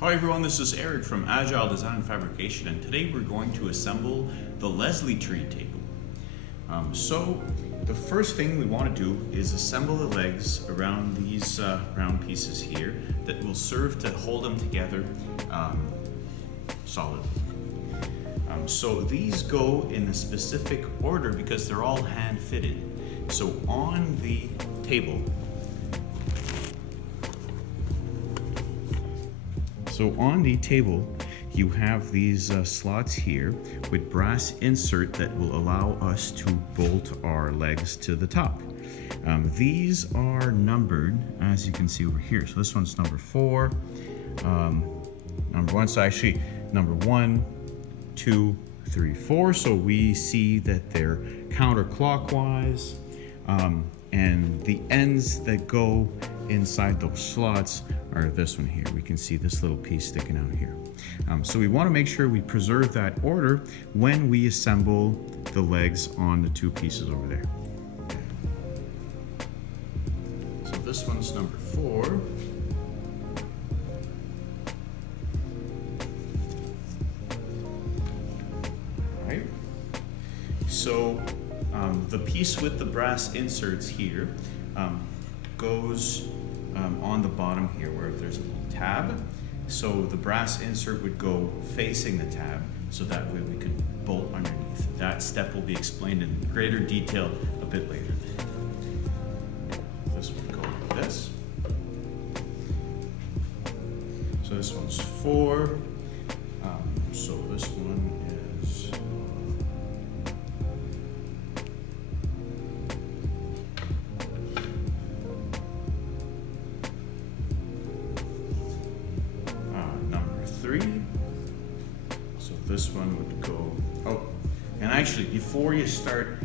Hi everyone, this is Eric from Agile Design and Fabrication, and today we're going to assemble the Leslie tree table. So the first thing we want to do is assemble the legs around these round pieces here that will serve to hold them together solid. So these go in a specific order because they're all hand fitted. So on the table, you have these slots here with brass insert that will allow us to bolt our legs to the top. These are numbered, as you can see over here. So this one's number 4, number 1. So actually, number 1, 2, 3, 4. So we see that they're counterclockwise, and the ends that go inside those slots are this one here. We can see this little piece sticking out here. So we want to make sure we preserve that order when we assemble the legs on the two pieces over there. So this one's number 4. Right. So the piece with the brass inserts here goes on the bottom here where there's a little tab. So the brass insert would go facing the tab, so that way we can bolt underneath. That step will be explained in greater detail a bit later. This would go like this. So this one's 4. So this one is number 3. So this one would go, and actually before you start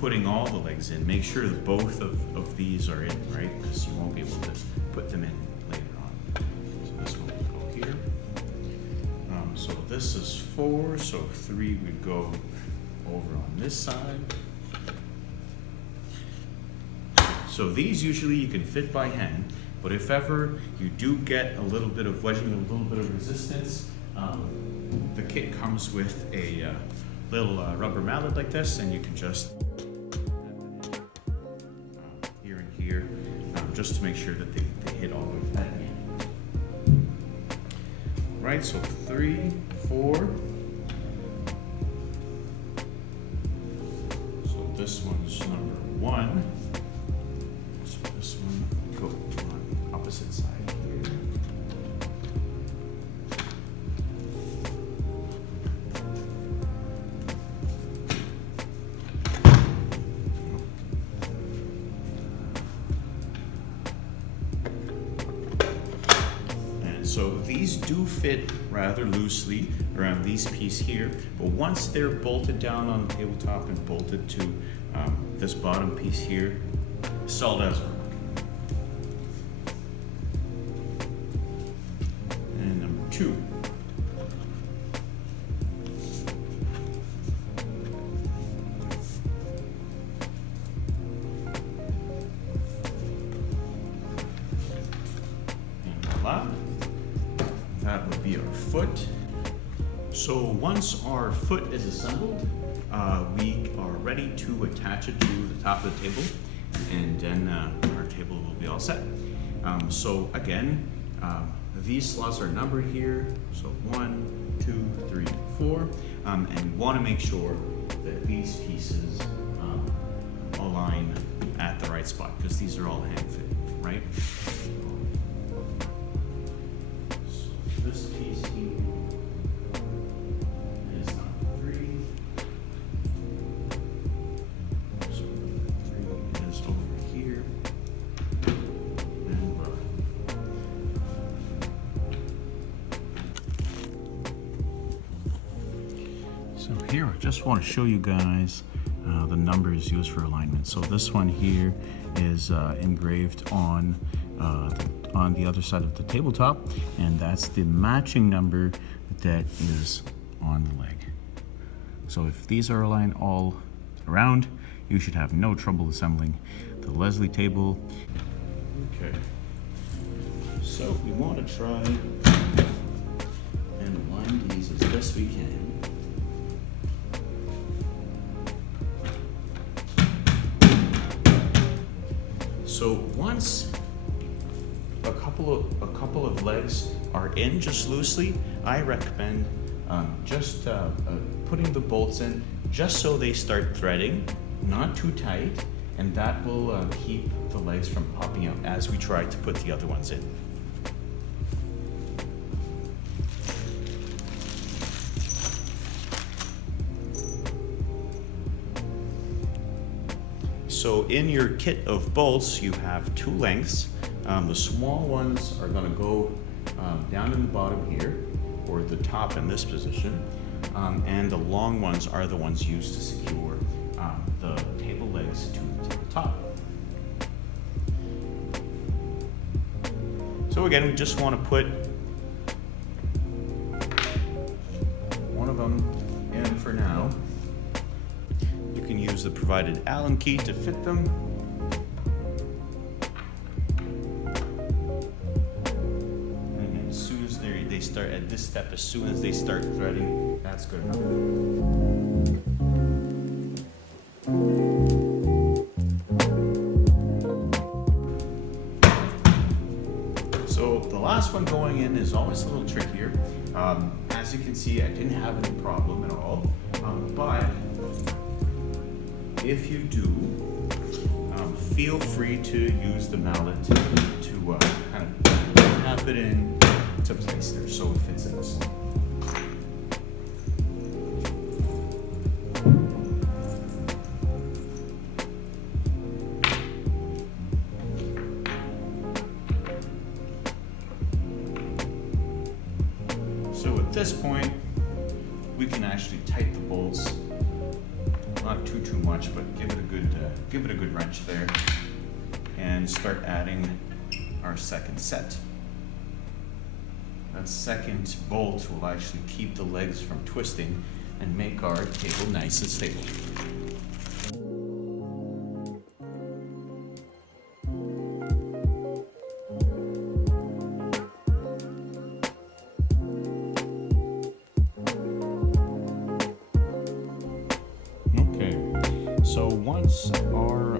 putting all the legs in, make sure that both of these are in, right? Because you won't be able to put them in later on. So this one would go here. So this is 4, so 3 would go over on this side. So these usually you can fit by hand, but if ever you do get a little bit of wedging, a little bit of resistance, the kit comes with a little rubber mallet like this, and you can just here and here, just to make sure that they hit all the way back in. Right, so 3, 4. So this one's number 1. So this one go on the opposite side here. So these do fit rather loosely around these pieces here, but once they're bolted down on the tabletop and bolted to this bottom piece here, solid as rock. And number 2. And voila. That would be our foot. So once our foot is assembled, we are ready to attach it to the top of the table, and then our table will be all set. So again, these slots are numbered here. So 1, 2, 3, 4, and we want to make sure that these pieces align at the right spot, because these are all hand fitted, right? This piece here is number 3. So number 3 is over here. And so here, I just want to show you guys the numbers used for alignment. So this one here is engraved on the other side of the tabletop, and that's the matching number that is on the leg. So if these are aligned all around, you should have no trouble assembling the Leslie table. Okay, so we want to try So once a couple of legs are in just loosely, I recommend just putting the bolts in just so they start threading, not too tight, and that will keep the legs from popping out as we try to put the other ones in. So in your kit of bolts, you have two lengths. The small ones are going to go down in the bottom here, or the top in this position, and the long ones are the ones used to secure the table legs to the top. So again, we just want to put one of them in for now. You can use the provided Allen key to fit them. And as soon as they start at this step, as soon as they start threading, that's good enough. So the last one going in is always a little trickier. As you can see, I didn't have any problem at all, but if you do, feel free to use the mallet to kind of tap it in to place there so it fits in the slot. So at this point, we can actually tighten the bolts. Not too much, but give it a good wrench there, and start adding our second set. That second bolt will actually keep the legs from twisting and make our table nice and stable. So once our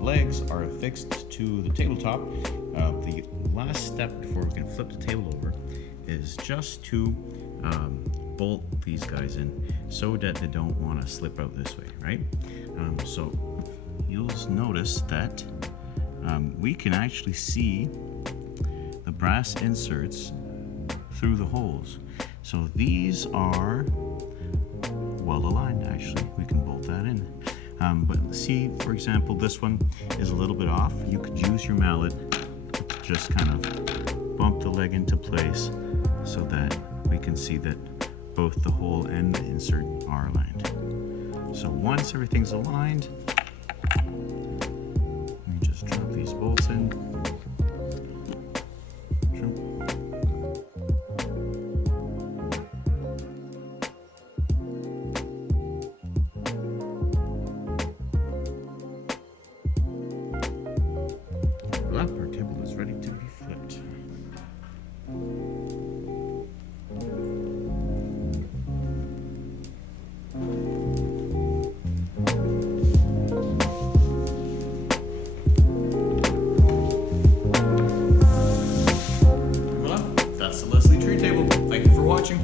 legs are fixed to the tabletop, the last step before we can flip the table over is just to bolt these guys in so that they don't want to slip out this way, right? So you'll notice that we can actually see the brass inserts through the holes. So these are well aligned actually. We can bolt that in. But see, for example, this one is a little bit off. You could use your mallet to just kind of bump the leg into place so that we can see that both the hole and the insert are aligned. So once everything's aligned, we just drop these bolts in. Our table is ready to be flipped. Voila, that's the Leslie Tree table. Thank you for watching.